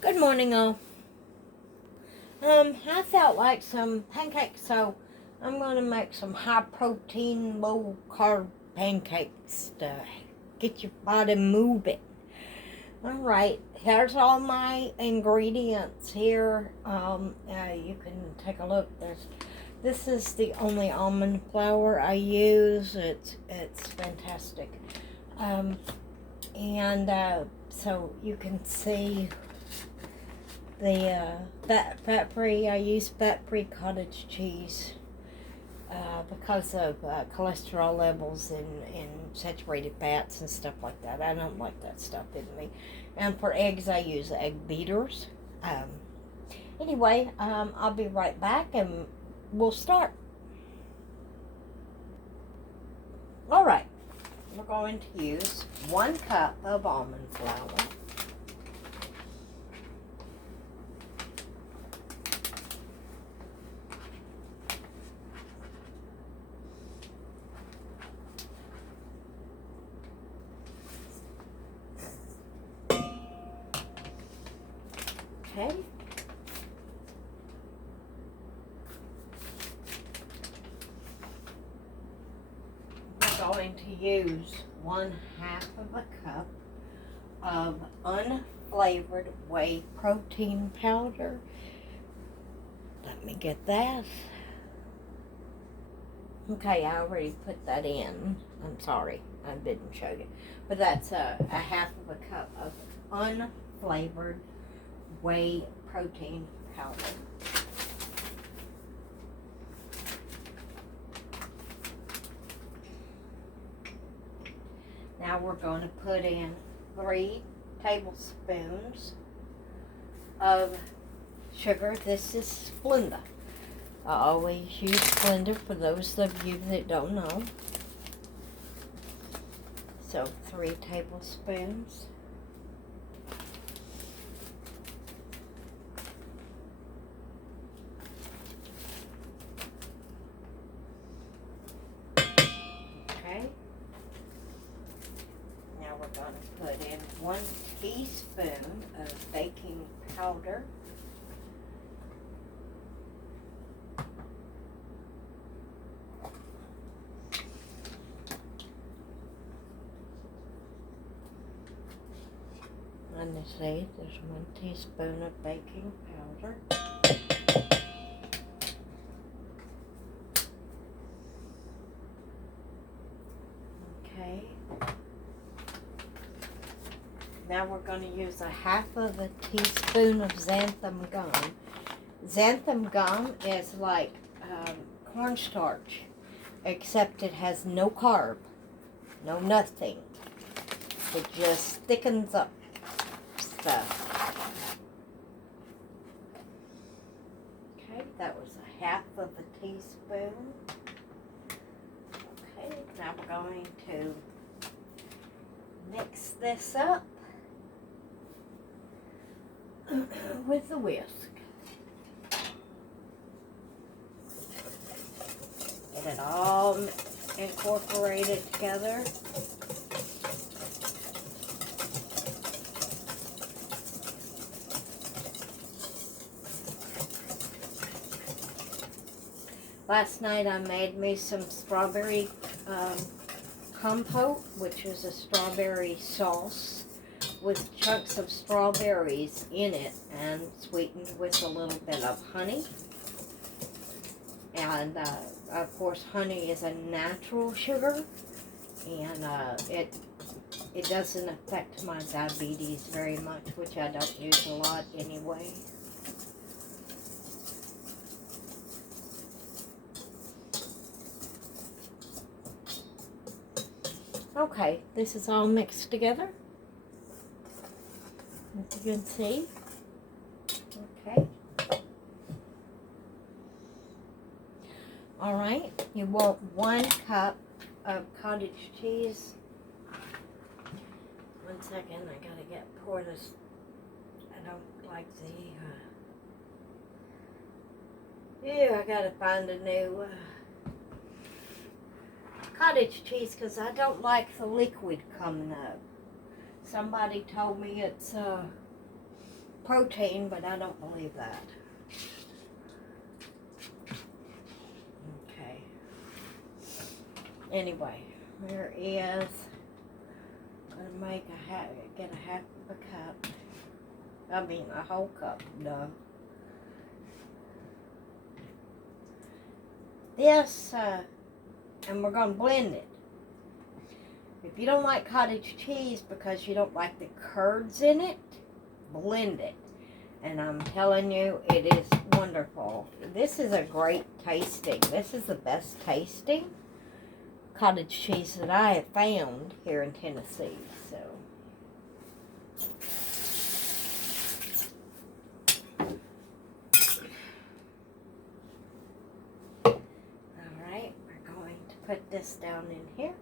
Good morning, all. I felt like some pancakes, so I'm gonna make some high protein, low carb pancakes to get your body moving. All right, here's all my ingredients here. You can take a look. This is the only almond flour I use. It's fantastic. Um, and so you can see the fat-free. I use fat-free cottage cheese because of cholesterol levels and saturated fats and stuff like that. I don't like that stuff in me. And for eggs, I use egg beaters. Um, anyway, I'll be right back and we'll start. All right, we're going to use 1 cup of almond flour. Okay. We're going to use 1/2 of a cup of unflavored whey protein powder. Let me get that. Okay, I already put that in. I'm sorry, I didn't show you. But that's a 1/2 of a cup of unflavored whey protein powder. Now we're going to put in 3 tablespoons of sugar. This is Splenda. I always use Splenda for those of you that don't know. So 3 tablespoons. Okay. Now we're going to put in 1 teaspoon of baking powder. And you see, there's 1 teaspoon of baking powder. Okay. Now we're going to use 1/2 of a teaspoon of xanthan gum. Xanthan gum is like cornstarch, except it has no carb, no nothing. It just thickens up stuff. Okay, that was 1/2 of a teaspoon. Okay, now we're going to mix this up with the whisk. Get it all incorporated together. Last night I made me some strawberry compote, which is a strawberry sauce with chunks of strawberries in it and sweetened with a little bit of honey. And of course, honey is a natural sugar, and it doesn't affect my diabetes very much, which I don't use a lot anyway. Okay, this is all mixed together, as you can see. Okay. All right, you want 1 cup of cottage cheese. 1 second, I gotta pour this. I don't like the, I gotta find a new cottage cheese because I don't like the liquid coming up. Somebody told me it's protein, but I don't believe that. Okay. Anyway, there is. I'm gonna get a half of a cup. I mean, a whole cup, duh. This, and we're gonna blend it. If you don't like cottage cheese because you don't like the curds in it, blend it. And I'm telling you, it is wonderful. This is a great tasting. This is the best tasting cottage cheese that I have found here in Tennessee. So, all right, we're going to put this down in here.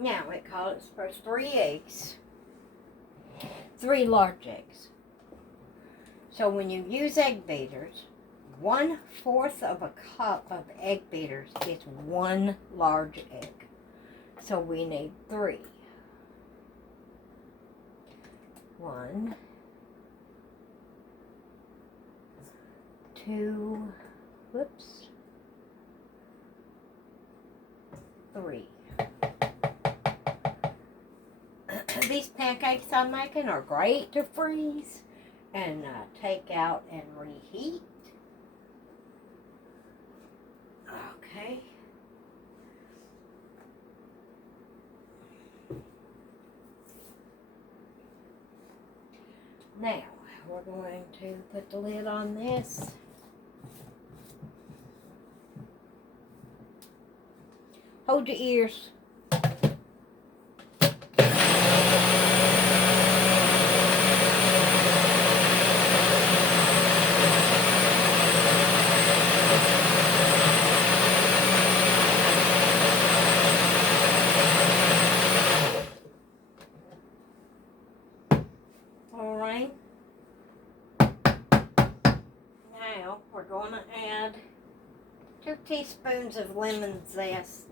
Now it calls for 3 eggs, 3 large eggs. So when you use egg beaters, 1/4 of a cup of egg beaters is 1 large egg. So we need 3. 1, 2, whoops, 3. These pancakes I'm making are great to freeze and take out and reheat. Okay. Now, we're going to put the lid on this. Hold your ears. Now we're going to add 2 teaspoons of lemon zest.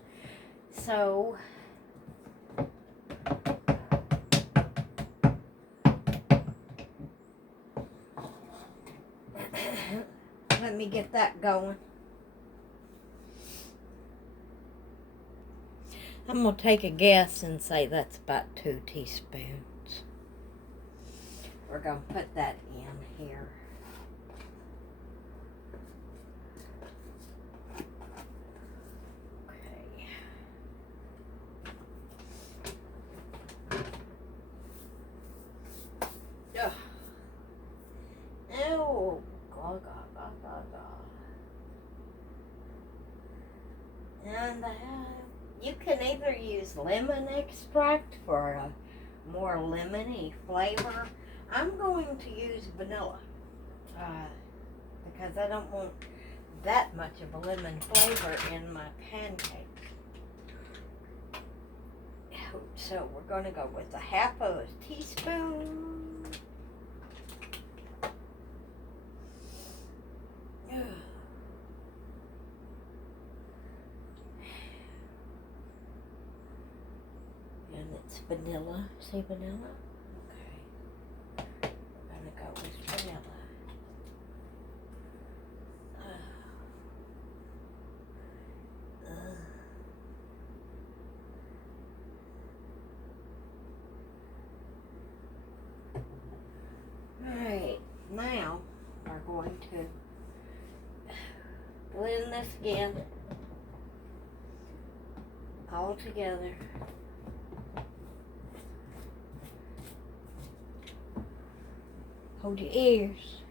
So let me get that going. I'm going to take a guess and say that's about 2 teaspoons. We're going to put that in here. Okay. Ugh. Oh, God. And you can either use lemon extract for a more lemony flavor. I'm going to use vanilla because I don't want that much of a lemon flavor in my pancake. So we're going to go with 1/2 teaspoon. And it's vanilla. See vanilla? Okay. I'm going to go with vanilla. Alright, now we're going to blend this again all together. Hold your ears.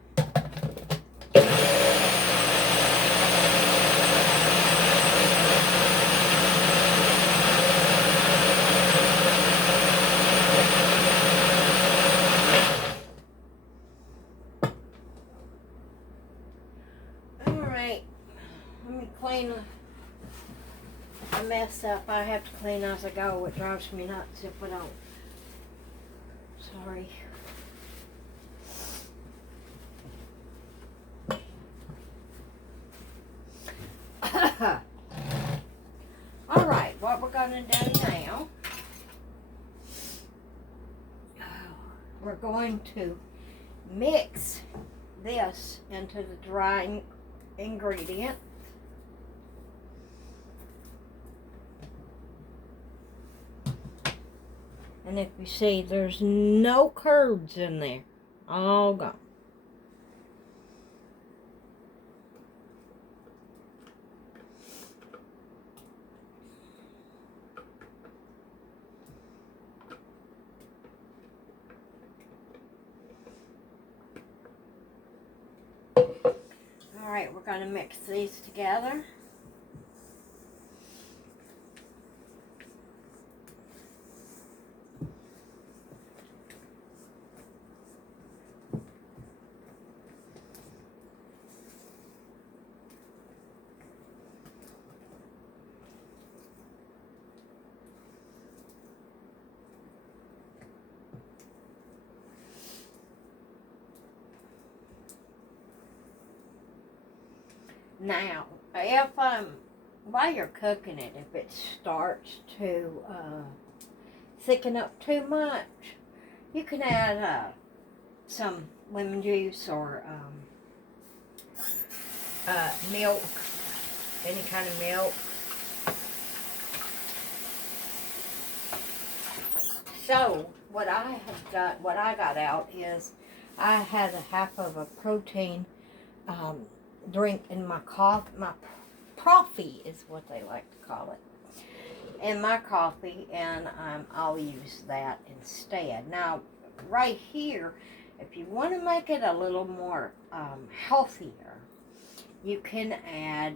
Alright, let me clean a mess up. I have to clean as I go. It drives me nuts if I don't. Sorry. we're going to mix this into the dry ingredient. And if you see, there's no curds in there. All gone. Alright, we're going to mix these together. Now, if while you're cooking it, if it starts to thicken up too much, you can add some lemon juice or milk, any kind of milk. So what I got out is I had a half of a protein drink in my coffee is what they like to call it, in my coffee, and I'll use that instead. Now, right here, if you want to make it a little more healthier, you can add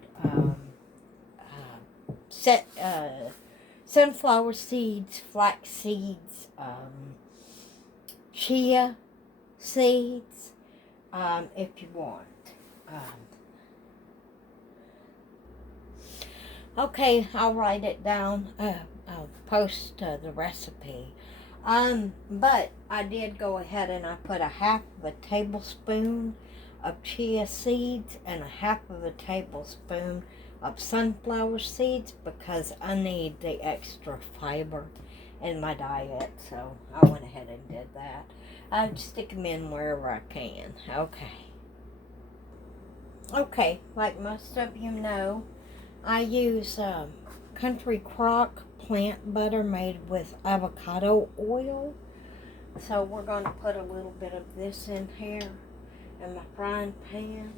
sunflower seeds, flax seeds, chia seeds, if you want. Okay, I'll write it down. I'll post the recipe. But I did go ahead and I put a half of a tablespoon of chia seeds and a half of a tablespoon of sunflower seeds because I need the extra fiber in my diet. So I went ahead and did that. I stick them in wherever I can. Okay, like most of you know, I use Country Crock plant butter made with avocado oil. So we're going to put a little bit of this in here in my frying pan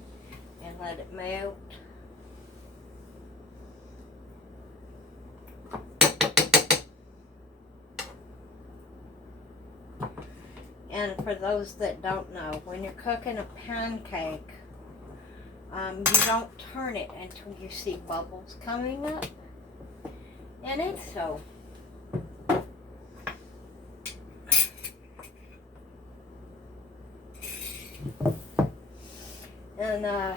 and let it melt. And for those that don't know, when you're cooking a pancake, you don't turn it until you see bubbles coming up in it. So and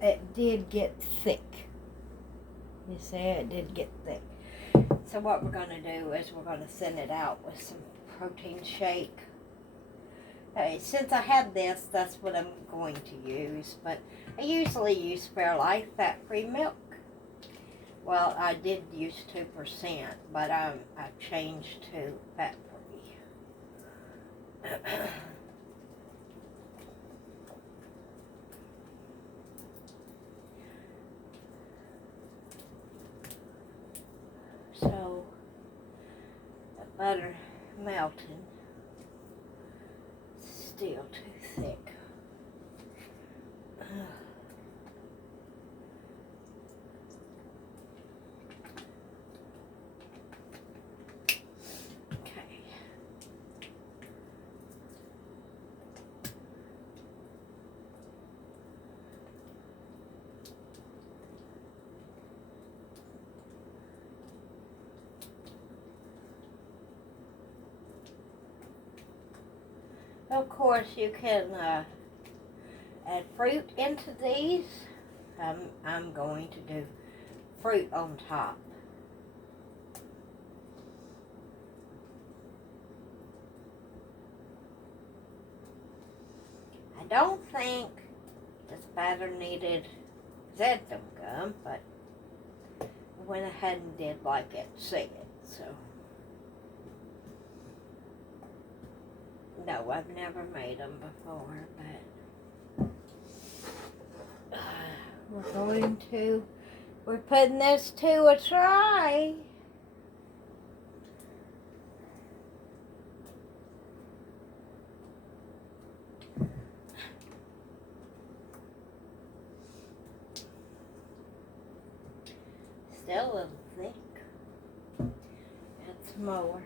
it did get thick. You see, it did get thick. So what we're going to do is we're going to thin it out with some protein shake. Since I have this, that's what I'm going to use. But I usually use Fairlife fat-free milk. Well, I did use 2%, but I changed to fat-free. So, the butter melted. Still too thick. Okay. Of course, you can add fruit into these. I'm going to do fruit on top. I don't think this batter needed xanthan gum, but I went ahead and did like it said, so. No, I've never made them before, but we're putting this to a try. Still a little thick. Add some more.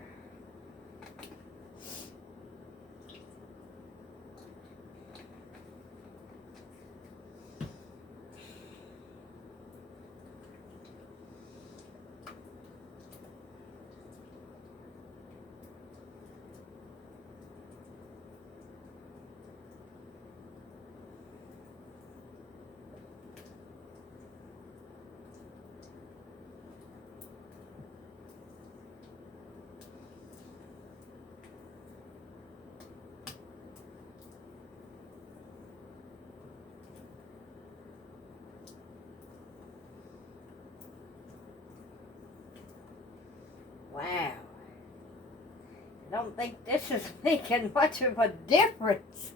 Wow. I don't think this is making much of a difference.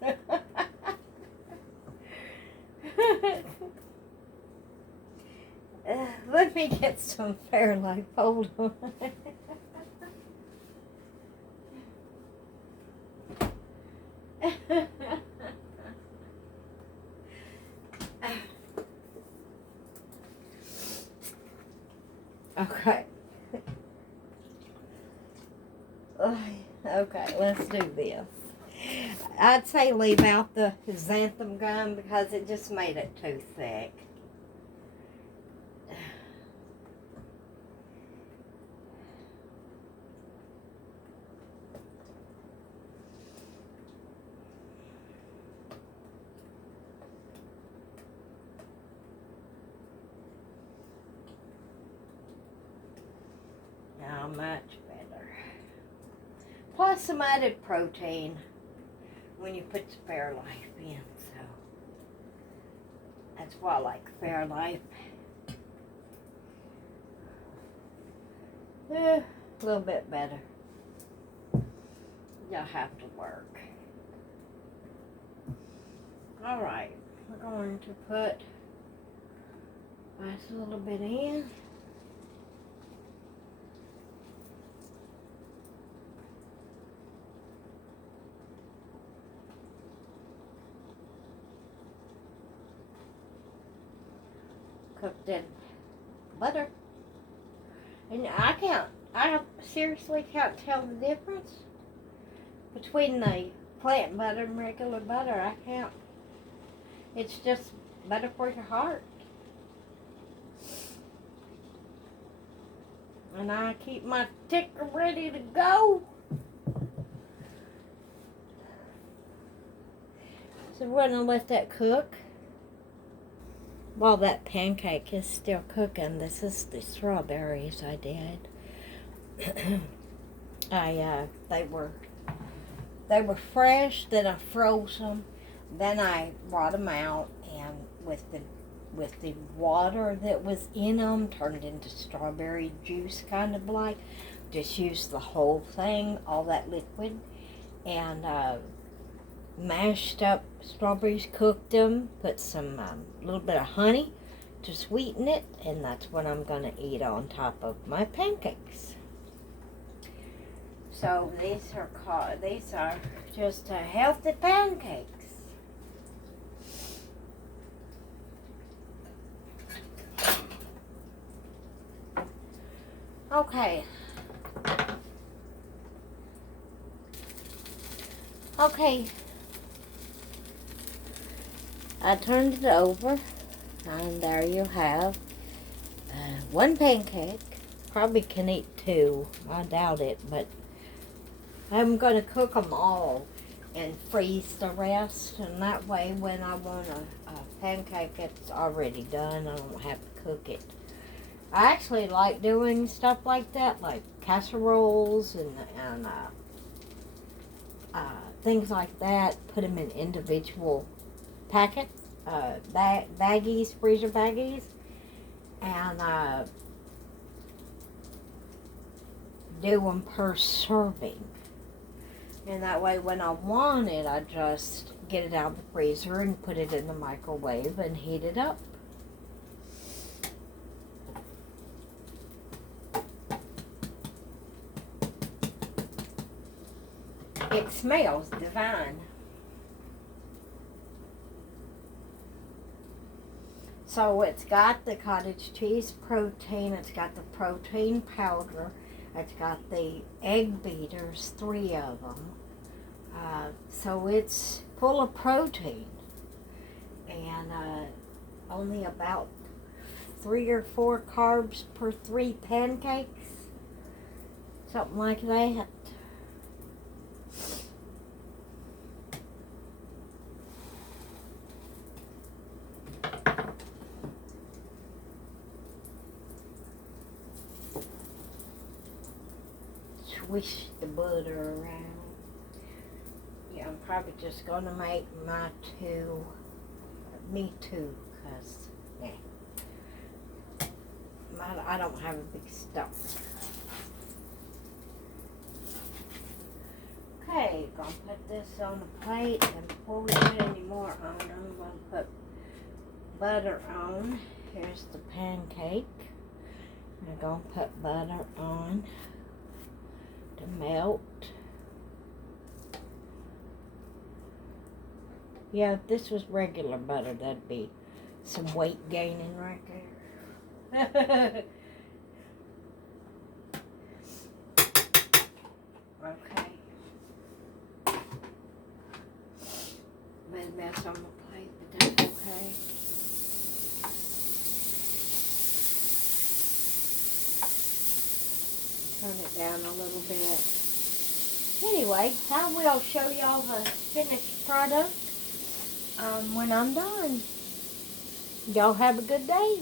Let me get some Fairlife. Hold on. Okay. Okay, let's do this. I'd say leave out the xanthan gum because it just made it too thick. Now much better. Plus some added protein when you put the Fairlife in, so that's why I like Fairlife. A little bit better. You'll have to work. Alright, we're going to put a little bit in. Cooked in butter. And I seriously can't tell the difference between the plant butter and regular butter. I can't. It's just better for your heart. And I keep my ticker ready to go. So we're going to let that cook. While that pancake is still cooking, this is the strawberries I did. They were fresh. Then I froze them. Then I brought them out, and with the water that was in them turned into strawberry juice, kind of like. Just used the whole thing, all that liquid, and mashed up strawberries, cooked them, put some little bit of honey to sweeten it, and that's what I'm going to eat on top of my pancakes. So these are just healthy pancakes. Okay. I turned it over, and there you have one pancake. Probably can eat two. I doubt it, but I'm going to cook them all and freeze the rest, and that way when I want a pancake, it's already done. I don't have to cook it. I actually like doing stuff like that, like casseroles and things like that. Put them in individual packets, baggies, freezer baggies, and do them per serving. And that way when I want it, I just get it out of the freezer and put it in the microwave and heat it up. It smells divine. So it's got the cottage cheese protein, it's got the protein powder, it's got the egg beaters, 3 of them. So it's full of protein and only about 3 or 4 carbs per 3 pancakes, something like that. Swish the butter around. Yeah, I'm probably just gonna make me two, cause yeah, I don't have a big stove. Okay, gonna put this on the plate, and before we put any more on, I'm gonna put butter on. Here's the pancake. I'm gonna put butter on to melt. Yeah, if this was regular butter, that'd be some weight gaining right there. Okay. Made a mess on the plate, but that's okay. Turn it down a little bit. Anyway, I will show y'all the finished product when I'm done. Y'all have a good day.